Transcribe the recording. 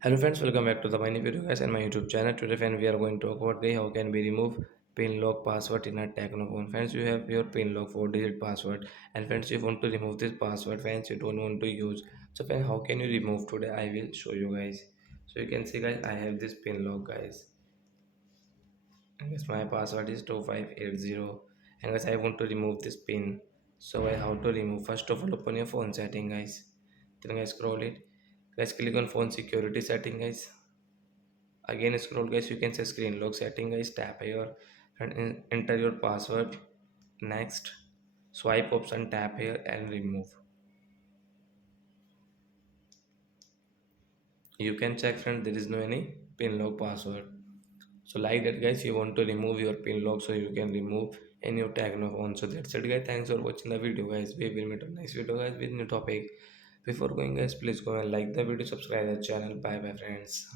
Hello friends, welcome back to the my new video guys and my YouTube channel. Today friend we are going to talk about how can we remove pin lock password in a Tecno phone. Friends, you have your pin lock 4-digit password, and friends you want to remove this password. Friends, you don't want to use. So friends, how can you remove? Today I will show you guys. So you can see guys, I have this pin lock guys, and guys my password is 2580, and guys I want to remove this pin. So how to remove? First of all, open your phone setting guys. Then guys scroll it. Guys click on phone security setting guys. Again scroll guys, you can say screen lock setting guys, tap here and enter your password. Next, swipe option, tap here and remove. You can check friend, there is no any pin lock password. So like that guys, you want to remove your pin lock, so you can remove in your Tecno phone. So that's it guys, thanks for watching the video guys. We will meet on next video guys with new topic. Before going guys, please go and like the video, subscribe the channel. Bye bye friends.